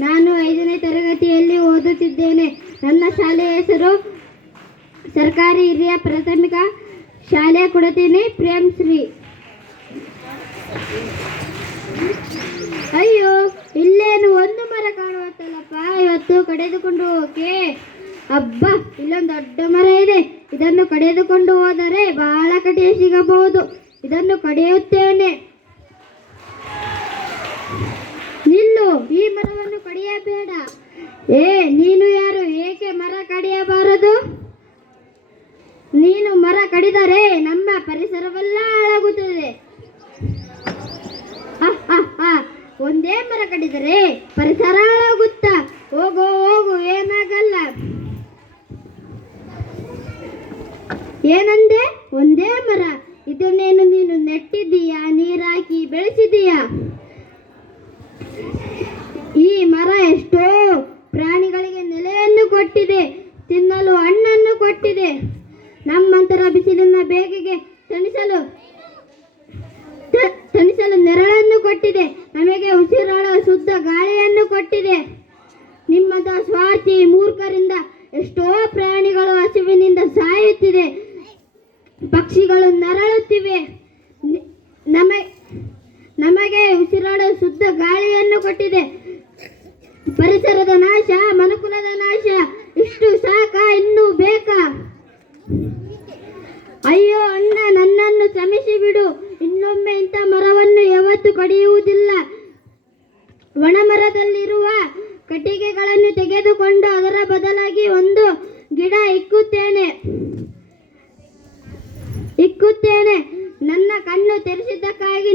ನಾನು ಐದನೇ ತರಗತಿಯಲ್ಲಿ ಓದುತ್ತಿದ್ದೇನೆ. ನನ್ನ ಶಾಲೆಯ ಹೆಸರು ಸರ್ಕಾರಿ ಹಿರಿಯ ಪ್ರಾಥಮಿಕ ಶಾಲೆ ಕೊಡುತ್ತೀನಿ ಪ್ರೇಮ್ ಶ್ರೀ. ಅಯ್ಯೋ, ಇಲ್ಲೇನು ಒಂದು ಮರ ಕಾಣುವತ್ತಲ್ಲಪ್ಪ? ಇವತ್ತು ಕಡೆದುಕೊಂಡು ಹೋಗಿ ಅಬ್ಬ, ಇಲ್ಲೊಂದು ದೊಡ್ಡ ಮರ ಇದೆ. ಇದನ್ನು ಕಡಿದುಕೊಂಡು ಹೋದರೆ ಬಹಳ ಕಡೆಯ ಸಿಗಬಹುದು. ಇದನ್ನು ಕಡಿಯುತ್ತೇನೆ. ಏ, ನೀನು ಯಾರು? ಏಕೆ ಮರ ಕಡಿಯಬಾರದು? ನೀನು ಮರ ಕಡಿದರೆ ನಮ್ಮ ಪರಿಸರವೆಲ್ಲ ಹಾಳಾಗುತ್ತದೆ. ಒಂದೇ ಮರ ಕಡಿದರೆ ಪರಿಸರ ಹಾಳಾಗುತ್ತಾ ಹೋಗು ಹೋಗು, ಏನಾಗಲ್ಲ. ಏನಂದೆ? ಒಂದೇ ಮರ. ಇದನ್ನೇನು ನೀನು ನೆಟ್ಟಿದ್ದೀಯಾ? ನೀರಾಕಿ ಬೆಳೆಸಿದೀಯಾ ಈ ಮರ ಎಷ್ಟೋ ಪ್ರಾಣಿಗಳಿಗೆ ನೆಲೆಯನ್ನು ಕೊಟ್ಟಿದೆ ತಿನ್ನಲು ಹಣ್ಣನ್ನು ಕೊಟ್ಟಿದೆ. ನಮ್ಮಂತರ ಬಿಸಿಲಿನ ಬೇಗೆಗೆ ತಣಿಸಲು ತಣಿಸಲು ನೆರಳನ್ನು ಕೊಟ್ಟಿದೆ. ನಮಗೆ ಉಸಿರಾಡುವ ಶುದ್ಧ ಗಾಳಿಯನ್ನು ಕೊಟ್ಟಿದೆ. ನಿಮ್ಮದ ಸ್ವಾರ್ಥಿ ಮೂರ್ಖರಿಂದ ಎಷ್ಟೋ ಪ್ರಾಣಿಗಳು ಹಸಿವಿನಿಂದ ಸಾಯುತ್ತಿದೆ ಪಕ್ಷಿಗಳು ನರಳುತ್ತಿವೆ. ನಮಗೆ ನಮ ನಮಗೆ ಉಸಿರಾಡುವ ಶುದ್ಧ ಗಾಳಿಯನ್ನು ಕೊಟ್ಟಿದೆ. ಒಣ ಮರದಲ್ಲಿರುವ ಕಟ್ಟಿಗೆಗಳನ್ನು ತೆಗೆದುಕೊಂಡು ಅದರ ಬದಲಾಗಿ ಒಂದು ಗಿಡ ಇಕ್ಕುತ್ತೇನೆ. ಇಕ್ಕುತ್ತೇನೆ. ನನ್ನ ಕಣ್ಣು ತೆರೆಸಿದ್ದಕ್ಕಾಗಿ